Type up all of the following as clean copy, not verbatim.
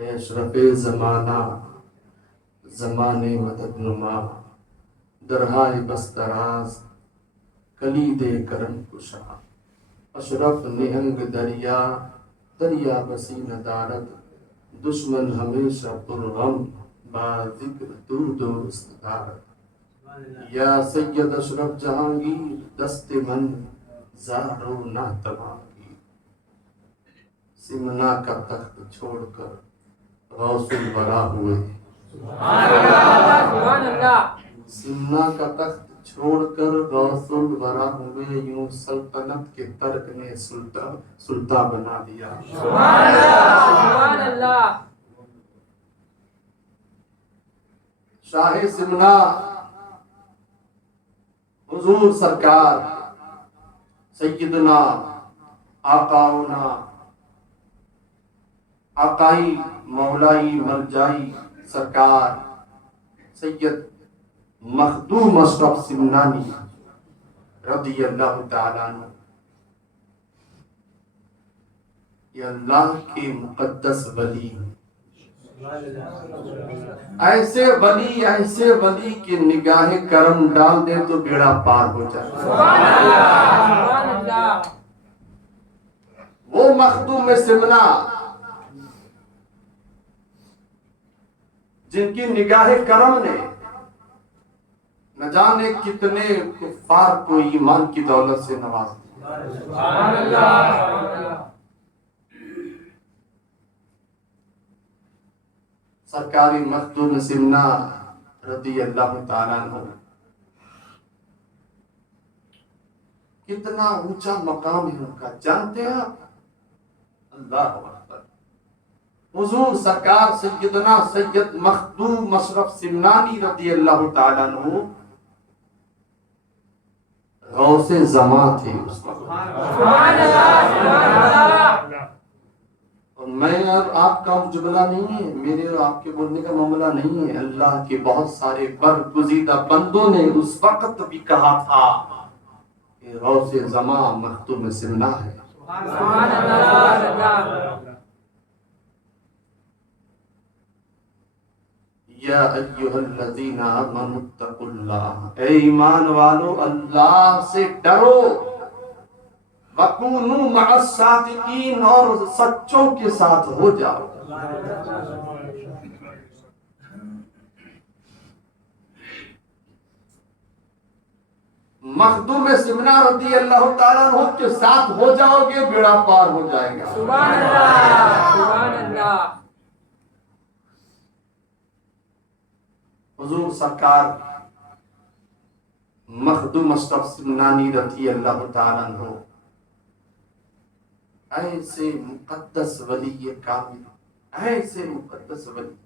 اے اشرف زمانہ زمانے مدد نما، درہائے بستراز کلید کرم کشا، اشرف نہنگ دریا دریا بسی ندارد، دشمن ہمیشہ پرغم با ذکر تو دوست دارد، یا سید اشرف جہانگیر دست من زارو ناتمانگیر، سمنا کا تخت چھوڑ کر غوث الورا ہوئے، سمنا کا تخت چھوڑ کر غوث الورا ہوئے، یوں سلطنت کے ترک نے سلطان بنا دیا۔ شاہ سمنا حضور سرکار سیدنا آقاؤنا آقائی مولائی مرجائی سرکار سید مخدوم اشرف سمنانی رضی اللہ تعالیٰ عنہ، یہ اللہ کے مقدس ولی، ایسے ولی کی نگاہ کرم ڈال دے تو بیڑا پار ہو جائے۔ وہ مخدوم سمنا جن کی نگاہ کرم نے نہ جانے کتنے کفار کو ایمان کی دولت سے نواز دیا۔ سرکاری مخدوم سمنا رضی اللہ تعالیٰ عنہ، کتنا اونچا مقام ہے ان کا جانتے ہیں آپ؟ اللہ اکبر۔ حضور سرکار سیدنا سید مخدوم اشرف سمنانی رضی اللہ تعالیٰ عنہ غوث زمان تھے اس وقت، اور میں اور آپ کا جملہ نہیں ہے، میرے اور آپ کے بولنے کا معاملہ نہیں ہے، اللہ کے بہت سارے برگزیدہ بندوں نے اس وقت بھی کہا تھا کہ غوث زمان مخدوم سمنا ہے۔ یا ایھا الذین آمنوا اتقوا اللہ، اے ایمان والو اللہ سے ڈرو، وَكُونُوا مَعَ الصَّادِقِينَ، اور سچوں کے ساتھ ہو جاؤ۔ مخدوم سمنا رضی اللہ تعالیٰ عنہ کے ساتھ ہو جاؤ گے بیڑا پار ہو جائے گا۔ سبحان اللہ، سبحان اللہ۔ حضور سرکار مخدوم اشرف سمنانی رضی اللہ تعالیٰ عنہ ایسے مقدس ولی کامل، ایسے مقدس ولی،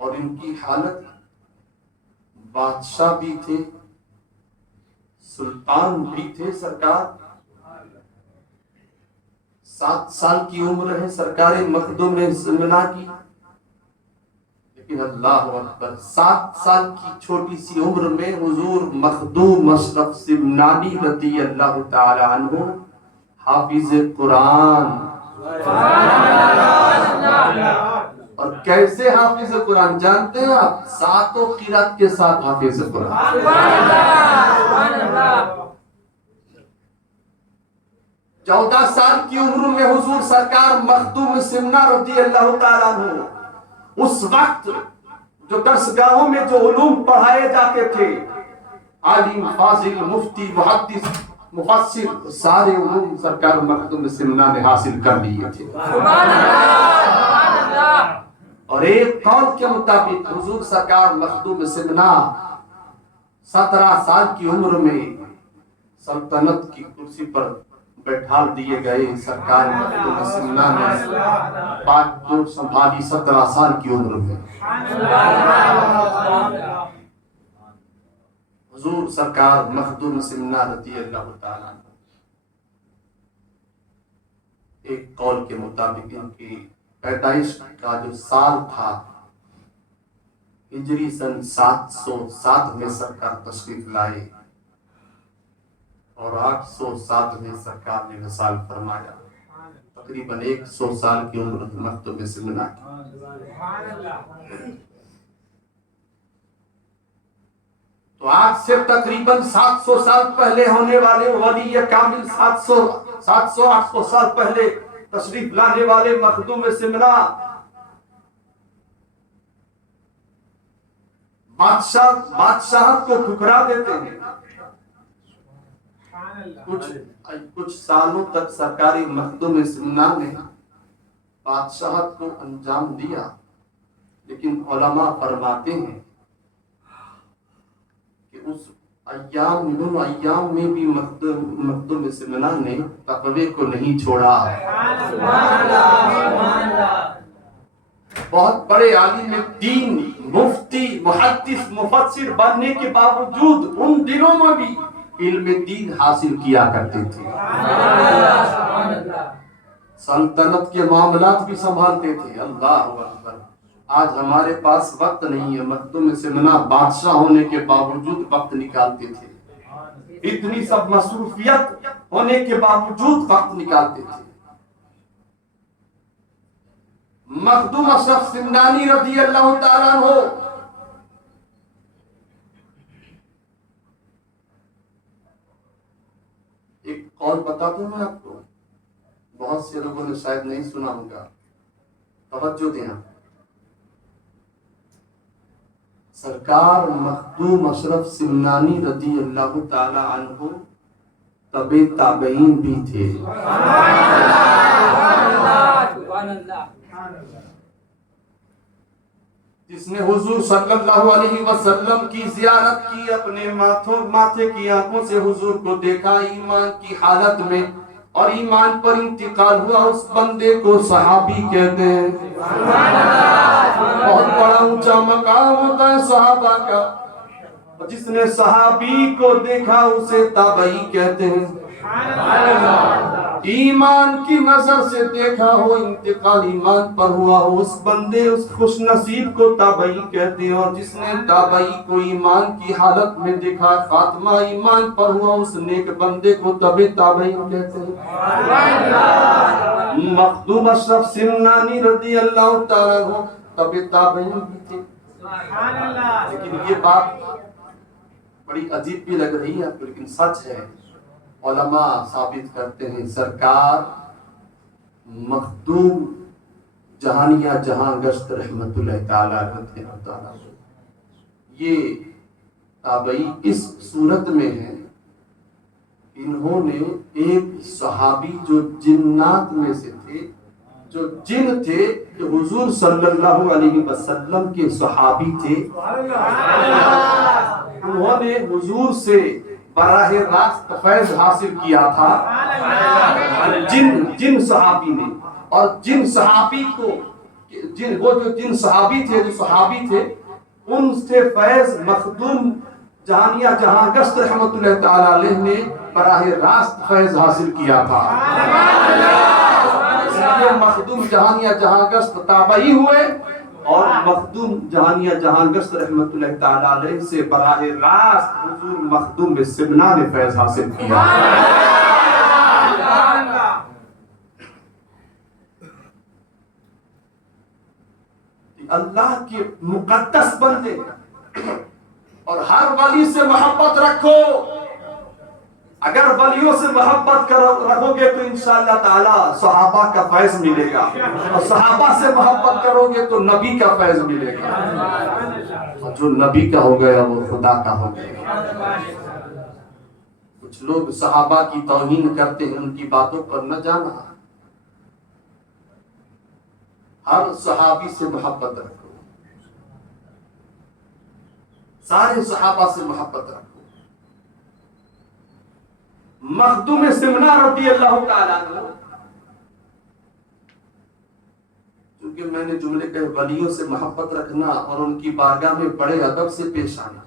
اور ان کی حالت بادشاہ بھی تھے، سلطان بھی تھے سرکار، 7 سال کی عمر ہے سرکار مخدوم سمنا کی، لیکن اللہ اکبر 7 سال کی چھوٹی سی عمر میں حضور مخدوم اشرف سمنانی رضی اللہ تعالی عنہ حافظ قرآن، اور کیسے حافظ قرآن جانتے ہیں آپ؟ 7 قرات کے ساتھ حافظ قرآن۔ 14 سال کی عمر میں حضور سرکار مخدوم سمنا رضی اللہ تعالیٰ عنہ اس وقت جو درسگاہوں میں جو علوم پڑھائے جاتے تھے، عالم فاضل مفتی محدث مفسر، سارے علوم سرکار مخدوم سمنا نے حاصل کر لیے تھے۔ اور ایک قول کے مطابق حضور سرکار مخدوم سمنا 17 سال کی عمر میں سلطنت کی کرسی پر بیٹھال دیے گئے۔ سرکار مخدوم سمنا نے پاک دور سنبھالی 17 سال کی عمر میں۔ حضور سرکار مخدوم سمنا رضی اللہ تعالیٰ عنہ، ایک قول کے مطابق ان کی پیدائش کا جو سال تھا ہجری سن 707 میں سرکار تشریف لائے، اور 807 میں سرکار نے وصال فرمایا، تقریباً 100 سال کی عمر مخدوم سمنا کی۔ تو آج سے تقریباً 700 سال پہلے ہونے والے ولی کامل، 800 سال پہلے تشریف لانے والے مخدوم سمنا بادشاہت کو ٹھکرا دیتے ہیں۔ کچھ سالوں تک سرکاری مخدوم سمنا نے بادشاہت کو انجام دیا، لیکن علماء فرماتے ہیں کہ اس ایام میں بھی مخدوم سمنا نے تقوی کو نہیں چھوڑا۔ بہت بڑے عالم دین، مفتی، محدث، مفسر بننے کے باوجود ان دنوں میں بھی علم دین حاصل کیا کرتے تھے، سلطنت کے معاملات بھی سنبھالتے تھے۔ اللہ اکبر! آج ہمارے پاس وقت نہیں ہے، مخدوم سمنا بادشاہ ہونے کے باوجود وقت نکالتے تھے، اتنی سب مصروفیت ہونے کے باوجود وقت نکالتے تھے۔ مخدوم اشرف سمنانی رضی اللہ تعالیٰ عنہ ایک قول بتاتا ہوں میں آپ کو، بہت سے لوگوں نے شاید نہیں سنا ہوگا، توجہ دینا۔ سرکار مخدوم اشرف سمنانی رضی اللہ تعالیٰ عنہ تبع تابعین بھی تھے۔ جس نے حضور صلی اللہ علیہ وسلم کی زیارت کی، اپنے ماتھے کی آنکھوں سے حضور کو دیکھا ایمان کی حالت میں، اور ایمان پر انتقال ہوا، اس بندے کو صحابی کہتے ہیں۔ بہت بڑا اونچا مقام ہوتا ہے صحابہ کا، جس نے صحابی کو دیکھا اسے تابعی کہتے ہیں۔ ایمان کی نظر سے دیکھا ہو، انتقال ایمان پر ہوا ہو، اس بندے، اس خوش نصیب کو تابعی کہتے ہیں، اور جس نے تابعی کو ایمان کی حالت میں دیکھا، خاتمہ ایمان پر ہوا، اس نیک بندے کو تبع تابعی کہتے ہیں۔ مخدوم اشرف سمنانی رضی اللہ تعالیٰ عنہ تبع تابعین بھی تھے۔ لیکن یہ بات بڑی عجیب بھی لگ رہی ہے آپ کو، لیکن سچ ہے۔ علماء ثابت کرتے ہیں سرکار مخدوم جہانیہ جہاں گشت رحمت اللہ تعالیٰ عنہ، یہ تابعی اس صورت میں ہے، انہوں نے ایک صحابی جو جنات میں سے تھے، جو جن تھے، کہ حضور صلی اللہ علیہ وسلم کے صحابی تھے، انہوں نے حضور سے براہ راست فیض حاصل کیا تھا، جن صحابی نے، اور جن صحابی کو وہ جو جن صحابی تھے، جو صحابی تھے، ان سے فیض مخدوم جہانیہ جہاں گشت رحمت اللہ تعالیٰ علیہ نے براہ راست فیض حاصل کیا تھا۔ اس لیے مخدوم جہانیہ جہاں گشت تابعی ہوئے، اور مخدوم جہانیہ جہاں گشت رحمت اللہ تعالیٰ علیہ سے براہ راست حضور مخدوم سمنا نے فیض حاصل کیا۔ اللہ کے مقدس بندے، اور ہر ولی سے محبت رکھو۔ اگر ولیوں سے محبت رکھو گے تو انشاءاللہ تعالی صحابہ کا فیض ملے گا، اور صحابہ سے محبت کرو گے تو نبی کا فیض ملے گا، اور جو نبی کا ہو گیا وہ خدا کا ہو گیا۔ کچھ لوگ صحابہ کی توہین کرتے ہیں، ان کی باتوں پر نہ جانا۔ ہر صحابی سے محبت رکھو، سارے صحابہ سے محبت رکھو۔ مخدوم سمنا رضی اللہ تعالیٰ عنہ، کیونکہ میں نے جملے کہے ولیوں سے محبت رکھنا اور ان کی بارگاہ میں بڑے ادب سے پیش آنا۔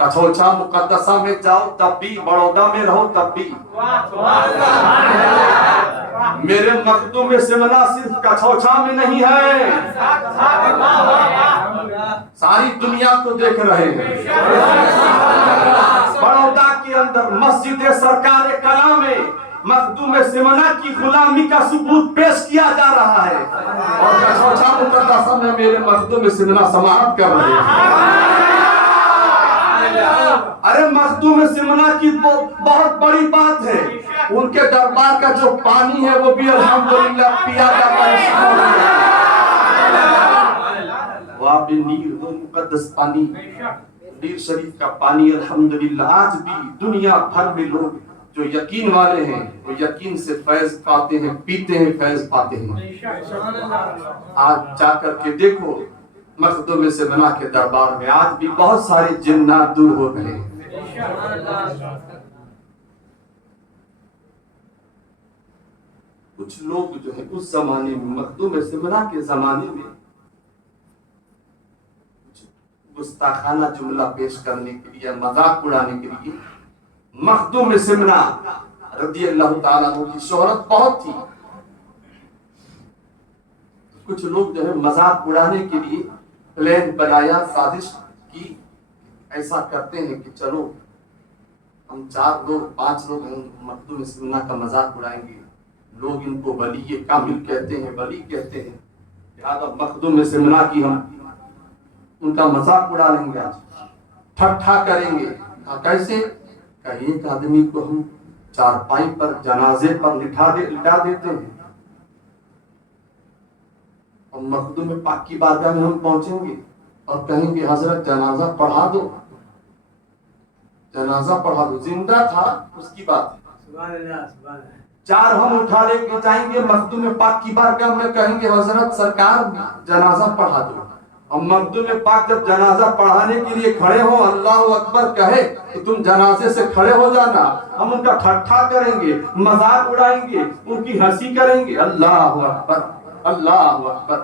کچھوچا مقدسہ میں جاؤ تب بھی، بڑودا میں رہو تب بھی، میرے مخدوم سمنا صرف کچھوچا میں نہیں ہے، ساری دنیا کو دیکھ رہے ہیں۔ بڑودا کے کے اندر مسجد سرکار کلا میں مخدوم سمنا کی غلامی کا ثبوت پیش کیا جا رہا ہے، اور میں سوچا مقدسہ میں میرے مخدوم سمنا سماعت کر رہے ہیں۔ ارے مخدوم سمنا کی بہت بڑی بات ہے، ان کے دربار کا جو پانی ہے وہ بھی الحمدللہ پیا جاتا ہے۔ واب نیل، وہ مقدس پانی، نیل شریف کا پانی الحمدللہ آج بھی دنیا بھر میں لوگ جو یقین والے ہیں وہ یقین سے فیض پاتے ہیں، پیتے ہیں، فیض پاتے ہیں۔ آج جا کر کے دیکھو مخدوم سمنا کے دربار میں آج بھی بہت سارے جنات دور ہو گئے ہیں۔ کچھ لوگ جو ہے اس زمانے میں مخدوم سمنا کے زمانے میں گستاخانہ جملہ پیش کرنے کے لیے، مذاق اڑانے کے لیے مخدوم سمنا رضی اللہ تعالیٰ عنہ کی شہرت بہت تھی۔ کچھ لوگ جو ہے مذاق اڑانے کے لیے پلان بنایا، سازش کی، ایسا کرتے ہیں کہ چلو ہم 4 لوگ 5 لوگ مخدوم سمنا کا مذاق اڑائیں گے، لوگ ان کو ولی کامل کہتے ہیں، ولی کہتے ہیں، لہذا مخدوم سمنا کی ہم ان کا مذاق اڑا لیں گے، ٹھٹھا کریں گے۔ کیسے؟ کہ ایک آدمی کو ہم چارپائی پر جنازے پر لٹا دیتے ہیں، اور مخدوم پاک کی بارگاہ میں ہم پہنچیں گے اور کہیں گے حضرت جنازہ پڑھا دو، جنازہ پڑھا دو۔ زندہ تھا اس کی بات ہے، 4 ہم اٹھا لے کے جائیں گے مخدوم پاک کی بارگاہ میں، کہیں گے حضرت سرکار جنازہ پڑھا دو، اور مخدوم پاک جب جنازہ پڑھانے کے لیے کھڑے ہو اللہ اکبر کہے تو تم جنازے سے کھڑے ہو جانا، ہم ان کا ٹھٹھا کریں گے، مذاق اڑائیں گے، ان کی ہنسی کریں گے۔ اللہ اکبر، اللہ اکبر۔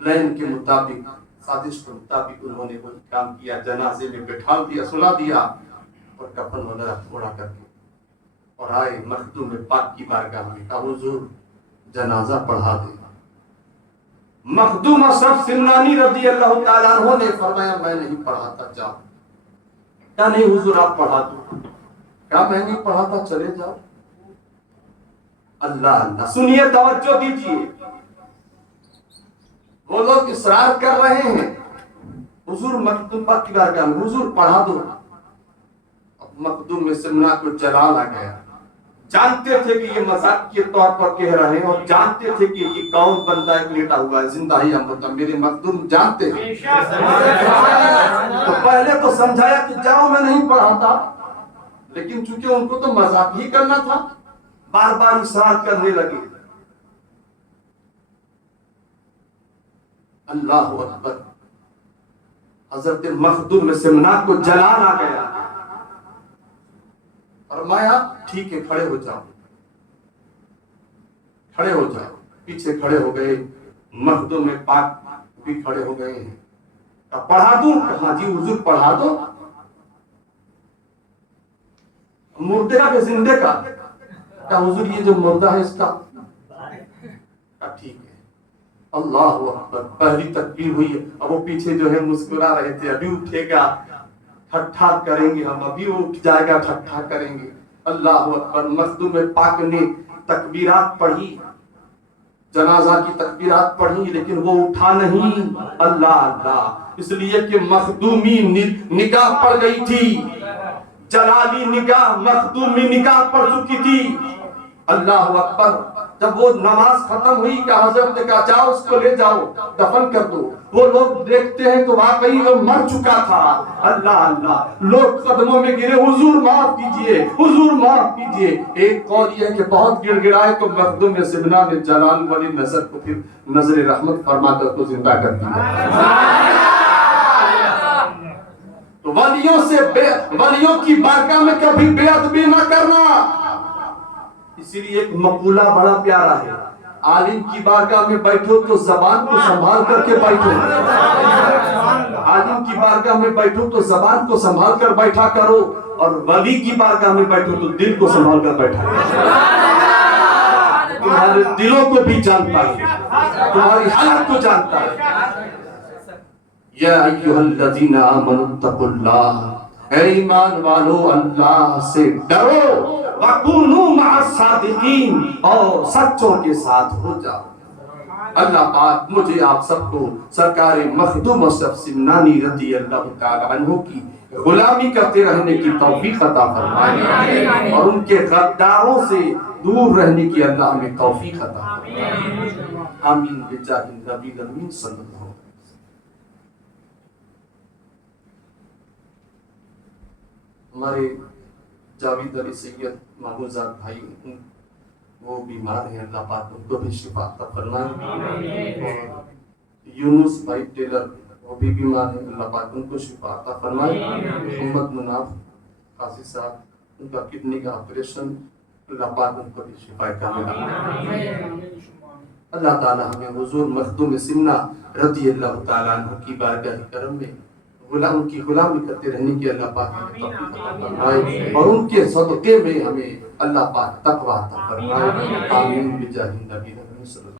پلان کے مطابق، سازش کے مطابق انہوں نے وہی کام کیا، جنازے میں بٹھا دیا، سلا دیا اور کفن وغیرہ پھوڑا کر کے، اور آئے مخدوم پاک کی بارگاہ میں کہا حضور جنازہ پڑھا دے۔ مخدوم اشرف سمنانی رضی اللہ تعالیٰ عنہ نے فرمایا میں نہیں پڑھاتا، جاؤ۔ کیا نہیں حضور آپ پڑھا دو؟ کیا میں نہیں پڑھاتا، چلے جاؤ۔ اللہ اللہ، سنیے، توجہ دیجیے، وہ لوگ اصرار کر رہے ہیں حضور مخدوم پاک کی بارگاہ میں حضور پڑھا دو۔ اب مخدوم سمنا کو جلال آ گیا، جانتے تھے کہ یہ مذاق کے طور پر کہہ رہے ہیں، اور جانتے تھے کہ یہ کون بندہ ایک لیٹا ہوا ہے، زندہ ہی ہم بتا، میرے مخدوم جانتے ہیں۔ تو پہلے تو سمجھایا کہ جاؤ میں نہیں پڑھاتا، لیکن چونکہ ان کو تو مذاق ہی کرنا تھا، بار بار اصرار کرنے لگے۔ اللہ اکبر، حضرت مخدوم سمنا کو جلال آ گیا، فرمایا ٹھیک ہے کھڑے ہو جاؤ، کھڑے ہو جاؤ۔ پیچھے کھڑے ہو گئے، مخدوم پاک بھی کھڑے ہو گئے ہیں۔ پڑھا دوں؟ کہا جی حضور پڑھا دو۔ مردے کا کہ زندے کا؟ کہا حضور یہ جو مردہ ہے اس کا؟ کہا ٹھیک ہے۔ اللہ اکبر، پہلی تکبیر ہوئی ہے، اب وہ پیچھے جو ہے مسکرا رہے تھے، ابھی اٹھے گا ٹھٹھا کریں گے ہم، ابھی وہ اٹھ جائے گا ٹھٹھا کریں گے۔ اللہ اکبر، مخدوم پاک نے تکبیرات پڑھی، جنازہ کی تکبیرات پڑھی، لیکن وہ اٹھا نہیں۔ اللہ اللہ، اس لیے کہ مخدومی نگاہ پڑ گئی تھی، جلالی نگاہ، مخدومی نگاہ پڑ چکی تھی۔ اللہ اکبر، جب وہ نماز ختم ہوئی کہ حضرت نے کہا جاؤ اس کو لے جاؤ دفن کر دو۔ وہ لوگ دیکھتے ہیں تو واقعی وہ مر چکا تھا۔ اللہ اللہ، لوگ قدموں میں گرے، حضور معاف کیجئے، حضور معاف کیجئے۔ ایک قول یہ ہے کہ بہت گر گرائے تو مخدوم سمنا نے جلال والی نظر کو پھر نظر رحمت فرما کر کو زندہ کر دیا۔ تو ولیوں کی بارگاہ میں کبھی بے ادبی نہ کرنا۔ اسی لیے ایک مقولہ بڑا پیارا ہے، عالم کی بارگاہ میں بیٹھو تو زبان کو سنبھال کر کے بیٹھو، عالم کی بارگاہ میں بیٹھو تو زبان کو سنبھال کر بیٹھا کرو، اور ولی کی بارگاہ میں بیٹھو تو دل کو سنبھال کر بیٹھا کرو۔ تمہارے دلوں کو بھی جانتا ہے، تمہاری حالت کو جانتا ہے۔ یا ایھا الذین آمنوا اتقوا اللہ اے ایمان والو اللہ سے ڈرو، وَكُونُوا مَعَ الصَّادِقِينَ، اور سچوں کے ساتھ ہو جاؤ۔ اللہ پاک مجھے آپ سب کو سرکار مخدوم مصطفیٰ سمنانی رضی اللہ تعالی عنہ کی غلامی کرتے رہنے کی توفیق عطا فرمائے، اور ان کے غداروں سے دور رہنے کی اللہ ہمیں توفیق عطا فرمائے، آمین بجاہ النبی الامین صلی اللہ علیہ وسلم۔ ہمارے جاوید علی سید محمودزاد بھائی وہ بیمار ہیں، اللہ پاک ان کو بھی شفا عطا فرمائے، اور یونس بھائی ٹیلر وہ بھی بیمار ہیں، اللہ پاک ان کو شفا عطا فرمائے، محمد مناف قاضی صاحب ان کا کڈنی کا آپریشن، اللہ پاک ان کو بھی شفا کاملہ عطا فرمائے۔ اللہ تعالی ہمیں حضور مخدوم سمنا رضی اللہ تعالی عنہ کی بارگاہ کرم میں ان کی غلامی کرتے رہنے کی اللہ پاک ہمیں توفیق عطا فرمائے، اور ان کے صدقے میں ہمیں اللہ پاک تقویٰ عطا فرمائے، آمین بجاہ النبی صلی اللہ علیہ وسلم۔